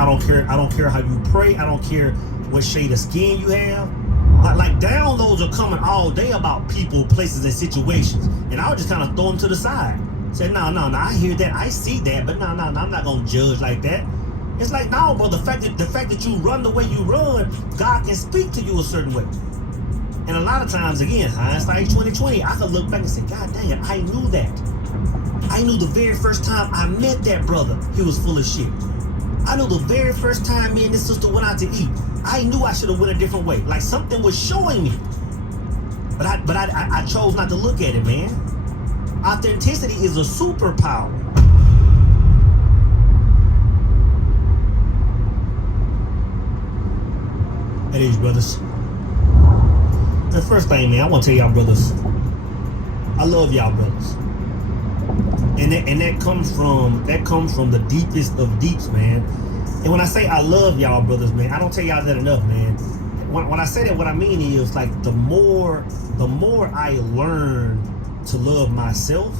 I don't care how you pray. I don't care what shade of skin you have. Like downloads are coming all day about people, places, and situations, and I'll just kind of throw them to the side. Say, no, I hear that, I see that, but no, I'm not gonna judge like that. It's like, no, bro, the fact that you run the way you run, God can speak to you a certain way. And a lot of times, again, hindsight 2020, I could look back and say, God dang it, I knew that. I knew the very first time I met that brother, he was full of shit. I knew the very first time me and this sister went out to eat, I knew I should have went a different way. Like something was showing me. But I chose not to look at it, man. Authenticity is a superpower. Hey, these brothers. The first thing, man, I want to tell y'all brothers, I love y'all brothers. And that comes from the deepest of deeps, man. And when I say I love y'all brothers, man, I don't tell y'all that enough, man. When I say that, what I mean is like the more I learn to love myself,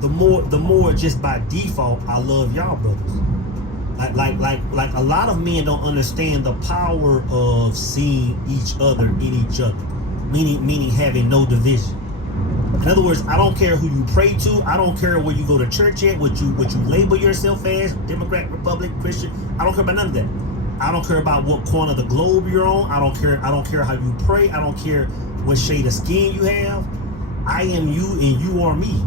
the more just by default I love y'all brothers. Like a lot of men don't understand the power of seeing each other in each other, meaning having no division. In other words, I don't care who you pray to. I don't care where you go to church at, what you label yourself as, Democrat, Republic, Christian. I don't care about none of that. I don't care about what corner of the globe you're on. I don't care how you pray. I don't care what shade of skin you have. I am you and you are me.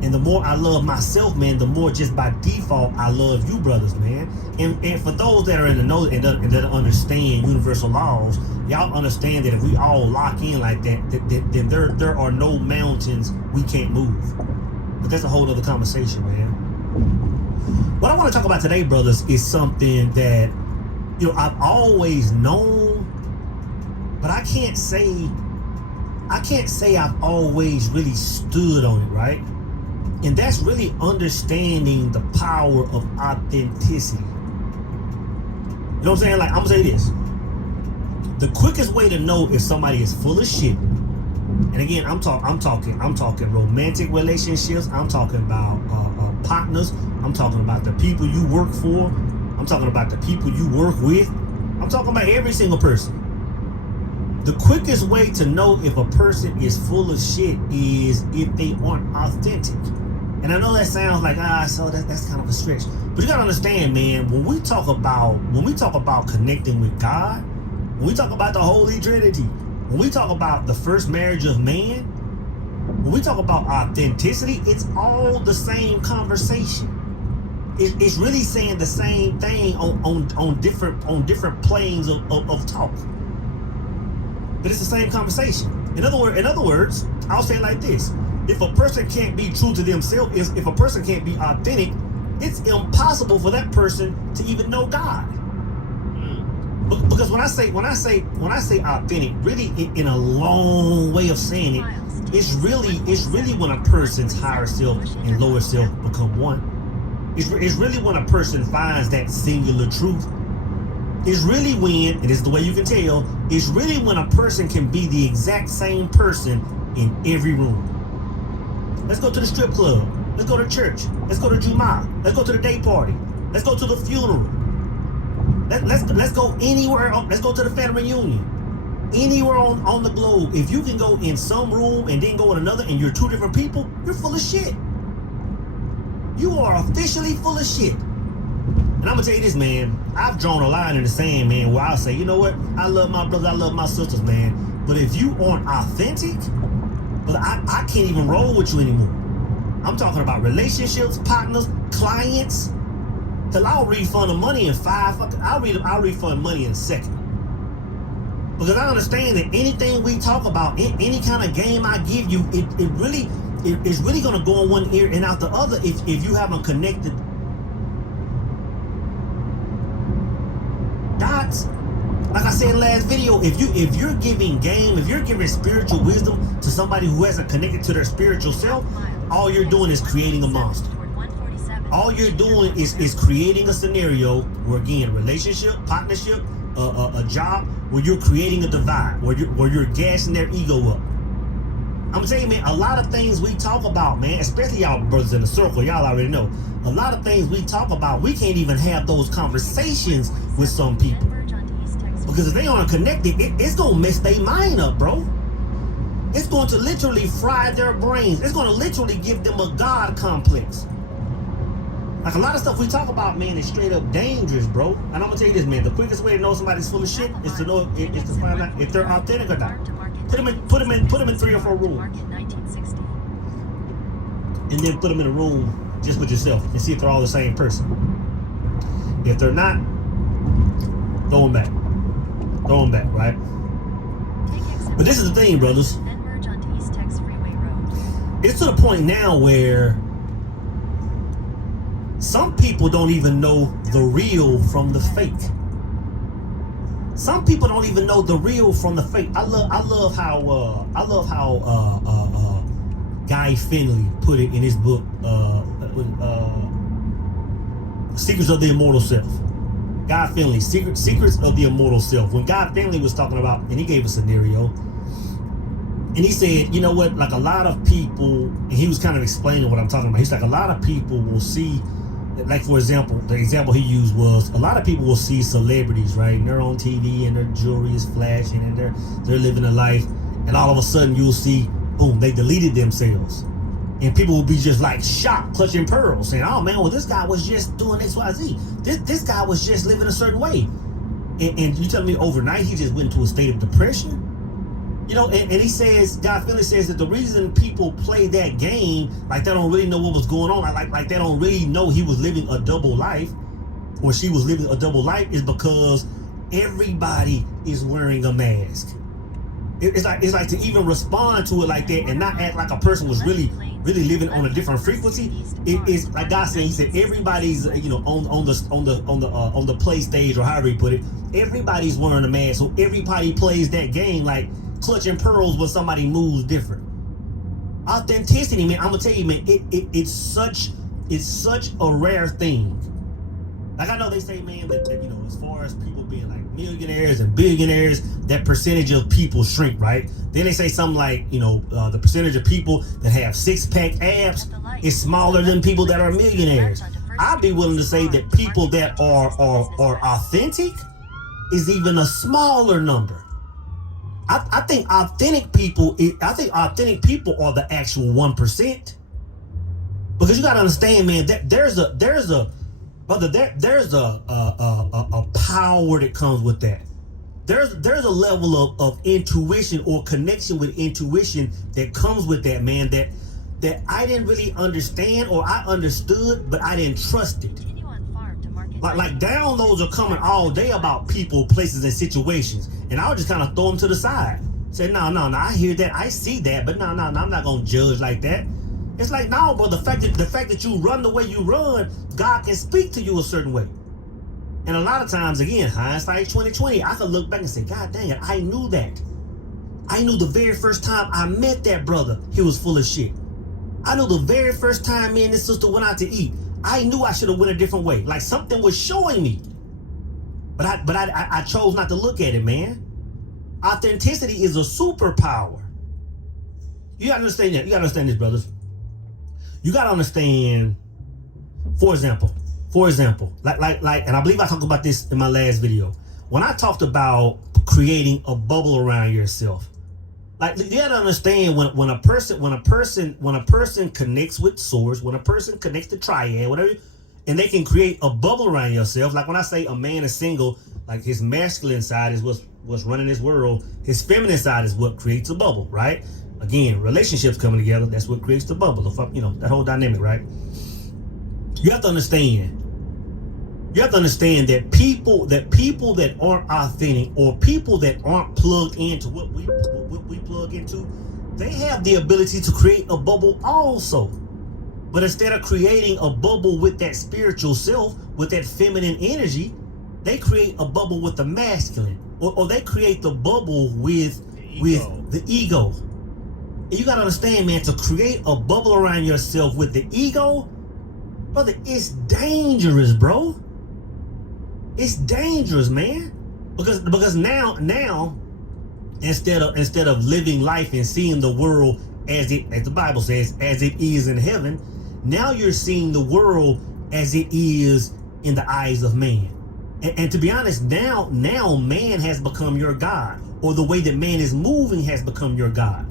And the more I love myself, man, the more just by default I love you brothers, man. And for those that are in the know and that understand universal laws, y'all understand that if we all lock in like that, then there are no mountains we can't move. But that's a whole other conversation, man. What I want to talk about today, brothers, is something that, you know, I've always known, but I can't say I've always really stood on it, right? And that's really understanding the power of authenticity. You know what I'm saying? Like, I'm gonna say this. The quickest way to know if somebody is full of shit, and again, I'm talking romantic relationships, I'm talking about partners, I'm talking about the people you work for, I'm talking about the people you work with, I'm talking about every single person. The quickest way to know if a person is full of shit is if they aren't authentic. And I know that sounds like so that's kind of a stretch, but you gotta understand, man. When we talk about connecting with God, when we talk about the Holy Trinity, when we talk about the first marriage of man, when we talk about authenticity, it's all the same conversation. It's really saying the same thing on different planes of talk, but it's the same conversation. In other words, I'll say it like this. If a person can't be true to themselves, if a person can't be authentic, it's impossible for that person to even know God. Because when I say authentic, really in a long way of saying it, it's really when a person's higher self and lower self become one. It's really when a person finds that singular truth. It's really when, and this is the way you can tell, it's really when a person can be the exact same person in every room. Let's go to the strip club. Let's go to church. Let's go to Juma. Let's go to the day party. Let's go to the funeral. Let's go anywhere. Let's go to the family reunion. Anywhere on the globe. If you can go in some room and then go in another and you're two different people, you're full of shit. You are officially full of shit. And I'm gonna tell you this, man. I've drawn a line in the sand, man, where I'll say, you know what? I love my brothers, I love my sisters, man. But if you aren't authentic, but I can't even roll with you anymore. I'm talking about relationships, partners, clients. Hell, I'll refund the money in I'll refund money in a second. Because I understand that anything we talk about, any kind of game I give you, it's really gonna go in one ear and out the other if you haven't connected dots. Like I said in the last video, if you're giving game, if you're giving spiritual wisdom to somebody who hasn't connected to their spiritual self, all you're doing is creating a monster. All you're doing is creating a scenario where, again, relationship, partnership, a job, where you're creating a divide, where you're gassing their ego up. I'm gonna tell you, man, a lot of things we talk about, man, especially y'all brothers in the circle, y'all already know. A lot of things we talk about, we can't even have those conversations with some people. Because if they aren't connected, it's gonna mess their mind up, bro. It's going to literally fry their brains. It's going to literally give them a God complex. Like a lot of stuff we talk about, man, is straight up dangerous, bro. And I'm gonna tell you this, man. The quickest way to know somebody's full of shit is to know is to find out if they're authentic or not. Put them in 3 or 4 rooms, and then put them in a room just with yourself and see if they're all the same person. If they're not, throw them back. Throw them back, right? But this is the thing, brothers. It's to the point now where some people don't even know the real from the fake. Some people don't even know the real from the fake. I love how Guy Finley put it in his book, Secrets of the Immortal Self. Guy Finley, Secrets of the Immortal Self. When Guy Finley was talking about, and he gave a scenario, and he said, you know what, like a lot of people, and he was kind of explaining what I'm talking about. He's like, a lot of people will see, like for example, the example he used was, a lot of people will see celebrities, right? And they're on TV and their jewelry is flashing and they're living a life, and all of a sudden you'll see, boom, they deleted themselves. And people will be just like shocked, clutching pearls, saying, oh man, well this guy was just doing XYZ. This guy was just living a certain way. And you telling me overnight he just went into a state of depression? You know, and he says, God Finley says that the reason people play that game, like they don't really know what was going on, like they don't really know he was living a double life, or she was living a double life, is because everybody is wearing a mask. It's like to even respond to it like that and not act like a person was really living on a different frequency. It is like God said. He said everybody's on the play stage, or however he put it. Everybody's wearing a mask, so everybody plays that game like clutching pearls when somebody moves different. Authenticity, man. I'm gonna tell you, man. It's such a rare thing. Like I know they say, man, that as far as people being like millionaires and billionaires, that percentage of people shrink, right? Then they say something like, the percentage of people that have 6-pack abs is smaller than people that are millionaires. I'd be willing to say that people that are authentic is even a smaller number. I think authentic people are the actual 1%. Because you gotta understand, man, that there's a power that comes with that. There's a level of intuition or connection with intuition that comes with that, man, that I didn't really understand, or I understood, but I didn't trust it. Like downloads are coming all day about people, places, and situations, and I'll just kind of throw them to the side. Say, no, I hear that, I see that, but no, I'm not gonna judge like that. It's like, no, bro, the fact that you run the way you run, God can speak to you a certain way. And a lot of times, again, hindsight 2020, I could look back and say, God dang it, I knew that. I knew the very first time I met that brother, he was full of shit. I knew the very first time me and this sister went out to eat, I knew I should have went a different way. Like something was showing me. But I chose not to look at it, man. Authenticity is a superpower. You gotta understand that. You gotta understand this, brothers. You gotta understand, for example, like, and I believe I talked about this in my last video. When I talked about creating a bubble around yourself, like you gotta understand when a person connects with source, when a person connects to triad, whatever, and they can create a bubble around yourself. Like when I say a man is single, like his masculine side is what's running his world, his feminine side is what creates a bubble, right? Again, relationships coming together, that's what creates the bubble. That whole dynamic, right? You have to understand that people that aren't authentic, or people that aren't plugged into what we plug into, they have the ability to create a bubble also. But instead of creating a bubble with that spiritual self, with that feminine energy, they create a bubble with the masculine, or they create the bubble with the ego. And you gotta understand, man, to create a bubble around yourself with the ego, brother, it's dangerous, bro. It's dangerous, man. Because now instead of living life and seeing the world as the Bible says, as it is in heaven. Now you're seeing the world as it is in the eyes of man. And to be honest, now man has become your God, or the way that man is moving has become your God.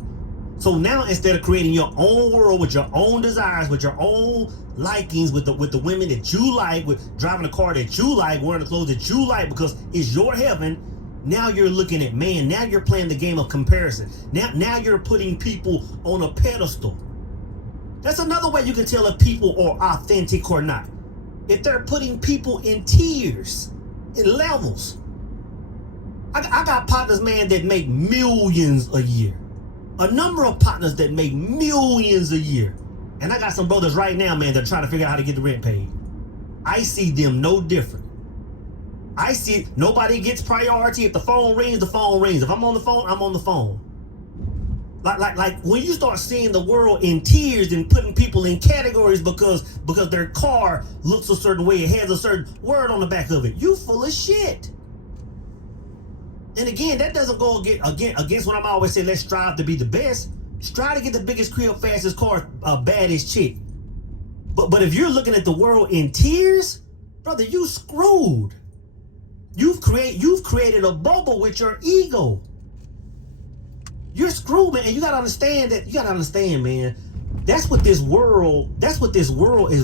So now, instead of creating your own world with your own desires, with your own likings, with the women that you like, with driving a car that you like, wearing the clothes that you like because it's your heaven, now you're looking at man. Now you're playing the game of comparison. Now you're putting people on a pedestal. That's another way you can tell if people are authentic or not. If they're putting people in tiers, in levels. I got partners, man, that make millions a year. A number of partners that make millions a year. And I got some brothers right now, man, that are trying to figure out how to get the rent paid. I see them no different. I see nobody gets priority. If the phone rings, the phone rings. If I'm on the phone, I'm on the phone. Like when you start seeing the world in tiers and putting people in categories because their car looks a certain way, it has a certain word on the back of it, you full of shit. And again, that doesn't go against what I'm always saying. Let's strive to be the best. Strive to get the biggest crib, fastest car, baddest chick. But if you're looking at the world in tiers, brother, you screwed. You've created a bubble with your ego. You're screwed, man. And you gotta understand, man. That's what this world is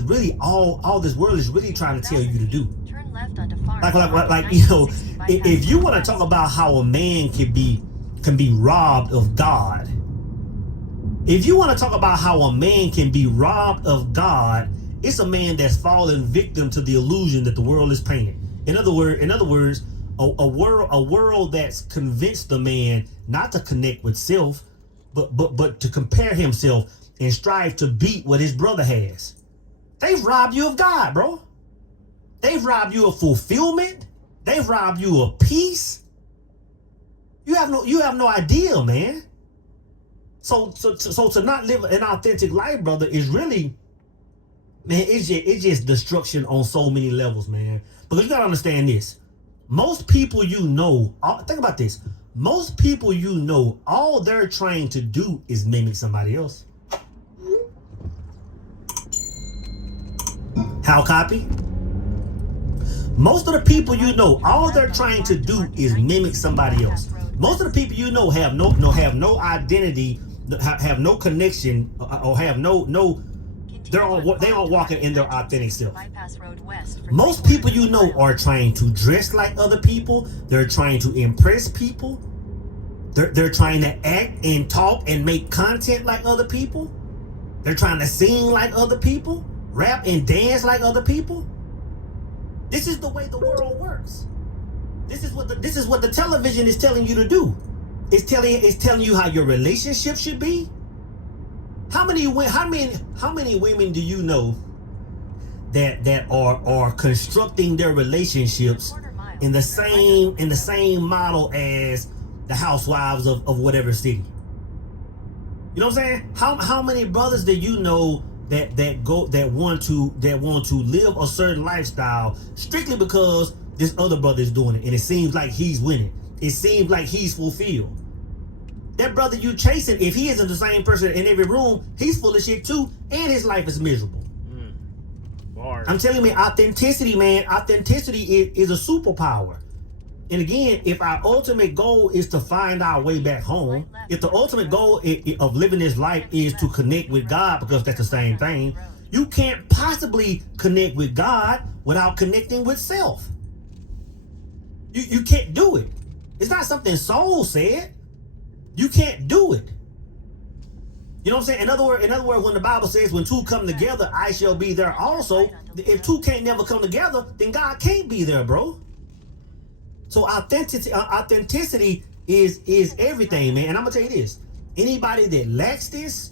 really all this world is really trying to tell you to do. Turn left onto Farm. Like you know, if you want to talk about how a man can be robbed of God, if you want to talk about how a man can be robbed of God, it's a man that's fallen victim to the illusion that the world is painting. In other words, a world that's convinced the man not to connect with self, but to compare himself and strive to beat what his brother has. They've robbed you of God, bro. They've robbed you of fulfillment. They've robbed you of peace. You have no idea, man. So to not live an authentic life, brother, is really, man, it's just destruction on so many levels, man. Because you gotta understand this. Most people you know, think about this. Most people you know, all they're trying to do is mimic somebody else. How copy? Most of the people you know, all they're trying to do is mimic somebody else. Most of the people you know have no identity, have no connection, or have no. They aren't walking in their authentic self. Most people you know are trying to dress like other people. They're trying to impress people. They're trying to act and talk and make content like other people. They're trying to sing like other people, rap and dance like other people. This is the way the world works. This is what the television is telling you to do. It's telling you how your relationship should be. How many women do you know that are constructing their relationships in the same model as the housewives of whatever city? You know what I'm saying? How many brothers do you know that want to live a certain lifestyle strictly because this other brother is doing it and it seems like he's winning? It seems like he's fulfilled. That brother you chasing, if he isn't the same person in every room, he's full of shit too, and his life is miserable. I'm telling you, man, authenticity, is a superpower. And again, if our ultimate goal is to find our way back home, if the ultimate goal of living this life is to connect with God, because that's the same thing, you can't possibly connect with God without connecting with self. You can't do it. It's not something soul said. You can't do it. You know what I'm saying? In other words, when the Bible says, when two come together, I shall be there also. If two can't never come together, then God can't be there, bro. So authenticity is everything, man. And I'm gonna tell you this: anybody that lacks it,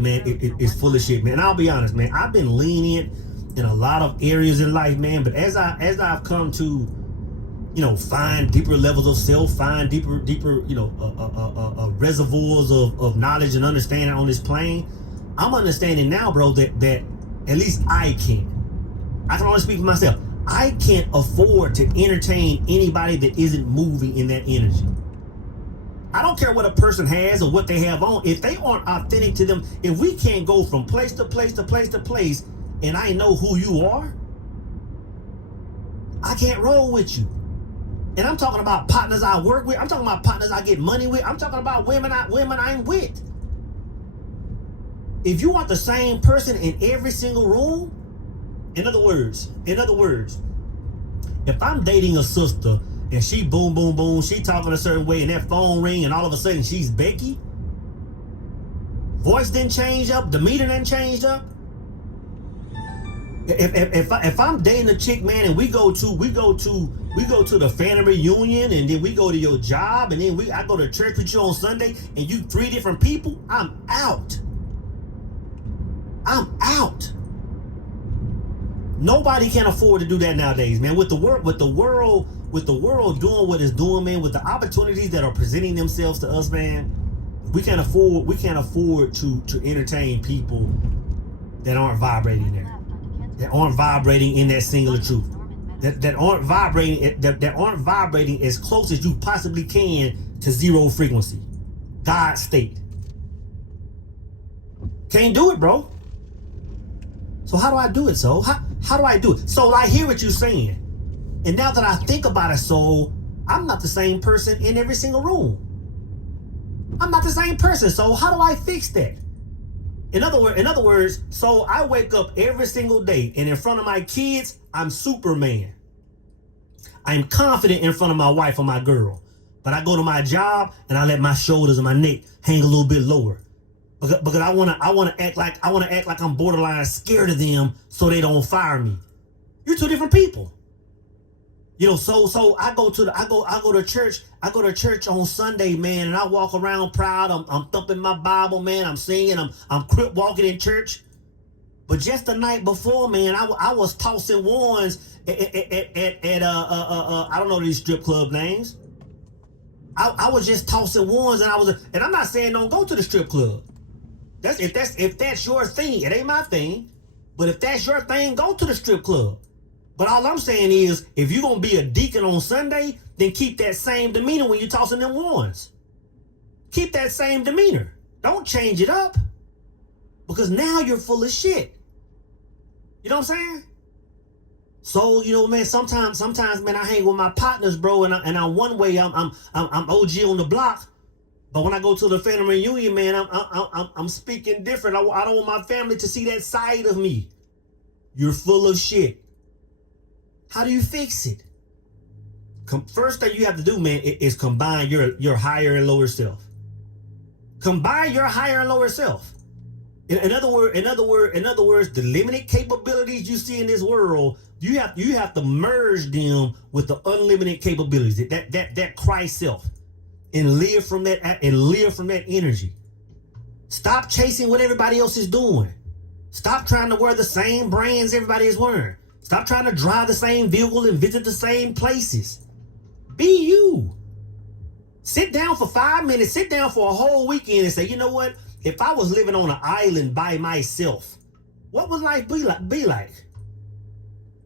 man, is full of shit, man. And I'll be honest, man. I've been lenient in a lot of areas in life, man. But as I've come to, find deeper levels of self, find deeper, reservoirs of knowledge and understanding on this plane, I'm understanding now, bro, that at least I can only speak for myself. I can't afford to entertain anybody that isn't moving in that energy. I don't care what a person has or what they have on. If they aren't authentic to them, if we can't go from place to place to place to place and I know who you are, I can't roll with you. And I'm talking about partners I work with. I'm talking about partners I get money with. I'm talking about women I'm with. If you want the same person in every single room, in other words, if I'm dating a sister and she boom, boom, boom, she talking a certain way and that phone ring and all of a sudden she's Becky, voice didn't change up, demeanor didn't change up. If I'm dating a chick, man, and we go to the family reunion and then we go to your job and then I go to church with you on Sunday and you 3 different people, I'm out. Nobody can afford to do that nowadays, man. With the world doing what it's doing, man, with the opportunities that are presenting themselves to us, man, we can't afford to entertain people that aren't vibrating there, that aren't vibrating in that singular truth, that aren't vibrating as close as you possibly can to zero frequency, God state. Can't do it, bro. So how do I do it, so? How do I do it? So I hear what you're saying. And now that I think about it, so I'm not the same person in every single room. I'm not the same person. So how do I fix that? In other words, so I wake up every single day and in front of my kids, I'm Superman. I'm confident in front of my wife or my girl. But I go to my job and I let my shoulders and my neck hang a little bit lower. Because I wanna act like I'm borderline scared of them so they don't fire me. You're 2 different people. You know, so I go to church. I go to church on Sunday, man, and I walk around proud. I'm thumping my Bible, man. I'm singing. I'm crip walking in church. But just the night before, man, I was tossing ones at I don't know these strip club names. I was just tossing ones, and I'm not saying don't go to the strip club. If that's your thing, it ain't my thing. But if that's your thing, go to the strip club. But all I'm saying is, if you're gonna be a deacon on Sunday, then keep that same demeanor when you're tossing them ones. Keep that same demeanor. Don't change it up. Because now you're full of shit. You know what I'm saying? So, you know, man, sometimes, man, I hang with my partners, bro, and I'm one way, I'm OG on the block. But when I go to the family reunion, man, I'm speaking different. I don't want my family to see that side of me. You're full of shit. How do you fix it? First thing you have to do, man, is combine your higher and lower self. Combine your higher and lower self. In other words, the limited capabilities you see in this world, you have to merge them with the unlimited capabilities, that Christ self. And live from that energy. Stop chasing what everybody else is doing. Stop trying to wear the same brands everybody is wearing. Stop trying to drive the same vehicle and visit the same places. Be you. Sit down for 5 minutes, sit down for a whole weekend and say, you know what? If I was living on an island by myself, what would life be like?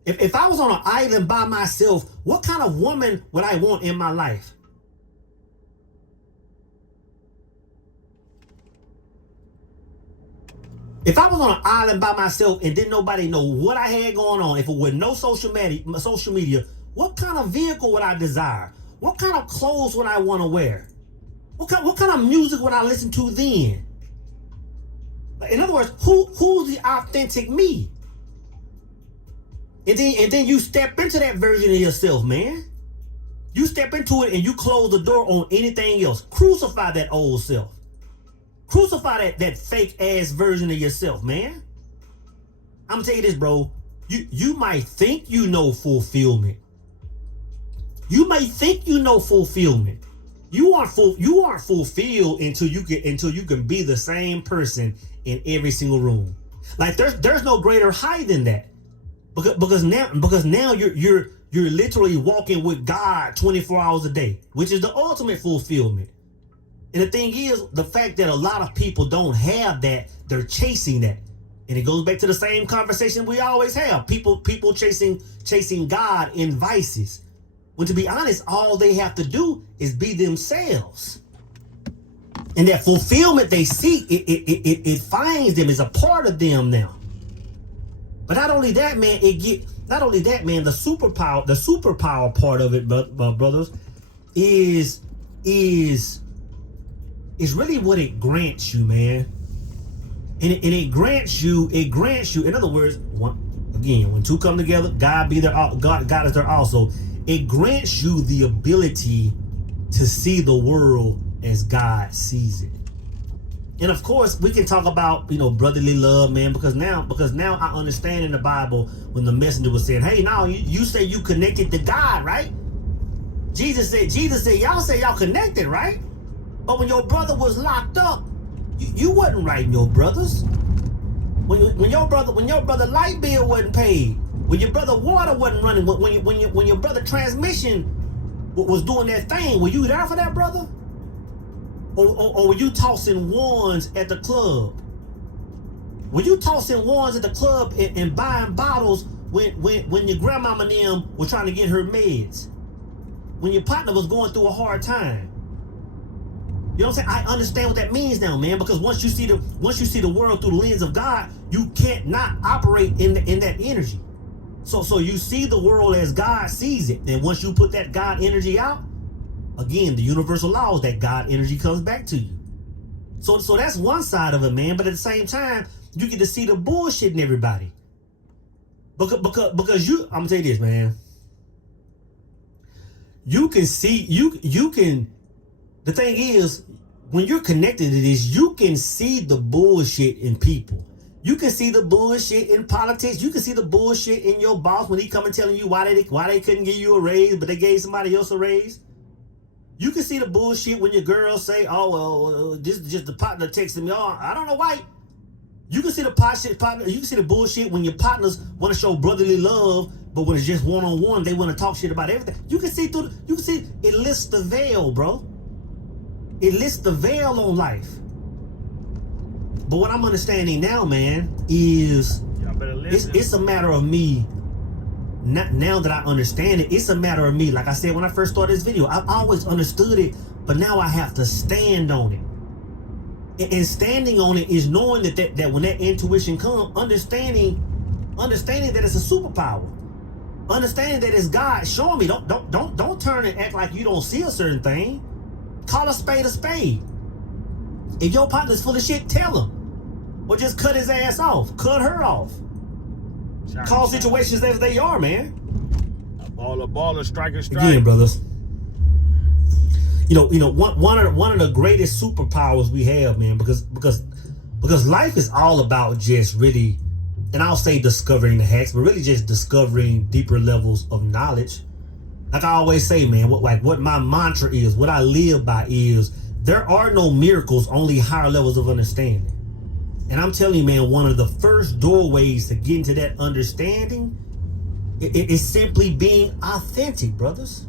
If I was on an island by myself, what kind of woman would I want in my life? If I was on an island by myself and didn't nobody know what I had going on, if it were no social media, what kind of vehicle would I desire? What kind of clothes would I want to wear? What kind of music would I listen to then? In other words, who's the authentic me? And then you step into that version of yourself, man. You step into it and you close the door on anything else. Crucify that old self. Crucify that fake ass version of yourself, man. I'm gonna tell you this, bro. You might think you know fulfillment. You may think you know fulfillment. You aren't fulfilled until you can be the same person in every single room. Like there's no greater high than that. Because now you're literally walking with God 24 hours a day, which is the ultimate fulfillment. And the thing is, the fact that a lot of people don't have that, they're chasing that. And it goes back to the same conversation we always have. People chasing God in vices. When to be honest, all they have to do is be themselves. And that fulfillment they seek, it finds them, is a part of them now. But not only that, man, the superpower part of it, brothers, is really what it grants you, man. And it grants you, in other words, when two come together, God is there also. It grants you the ability to see the world as God sees it. And of course, we can talk about, brotherly love, man, because now I understand in the Bible when the messenger was saying, hey, now you say you connected to God, right? Jesus said, y'all say y'all connected, right? But when your brother was locked up, you wasn't writing your brothers. When your brother light bill wasn't paid, when your brother water wasn't running, when your brother transmission was doing that thing, were you there for that, brother? Or were you tossing ones at the club? Were you tossing ones at the club and buying bottles when your grandmama and them were trying to get her meds? When your partner was going through a hard time? You know what I'm saying? I understand what that means now, man, because once you see the world through the lens of God, you can't not operate in that energy. So you see the world as God sees it. And once you put that God energy out, again, the universal law is that God energy comes back to you. So that's one side of it, man. But at the same time, you get to see the bullshit in everybody. Because I'm gonna tell you this, man. You can see, you can. The thing is, when you're connected to this, you can see the bullshit in people. You can see the bullshit in politics. You can see the bullshit in your boss when he come and telling you why they couldn't give you a raise, but they gave somebody else a raise. You can see the bullshit when your girls say, "Oh well, this is just the partner texting me." Oh, I don't know why. You can see the partner. You can see the bullshit when your partners want to show brotherly love, but when it's just one-on-one, they want to talk shit about everything. You can see it lifts the veil, bro. It lifts the veil on life. But what I'm understanding now, man, is it's a matter of me. Now that I understand it, it's a matter of me. Like I said when I first started this video, I always understood it, but now I have to stand on it. And standing on it is knowing that when that intuition comes, understanding that it's a superpower. Understanding that it's God showing me. Don't turn and act like you don't see a certain thing. Call a spade a spade. If your partner's full of shit, tell him. Or just cut his ass off. Cut her off. Call situations as they are, man. A baller, striker, strike. Again, brothers. One of the greatest superpowers we have, man, because life is all about just really, and I'll say discovering the hacks, but really just discovering deeper levels of knowledge. Like I always say, man, what my mantra is, what I live by is, there are no miracles, only higher levels of understanding. And I'm telling you, man, one of the first doorways to get into that understanding is simply being authentic, brothers.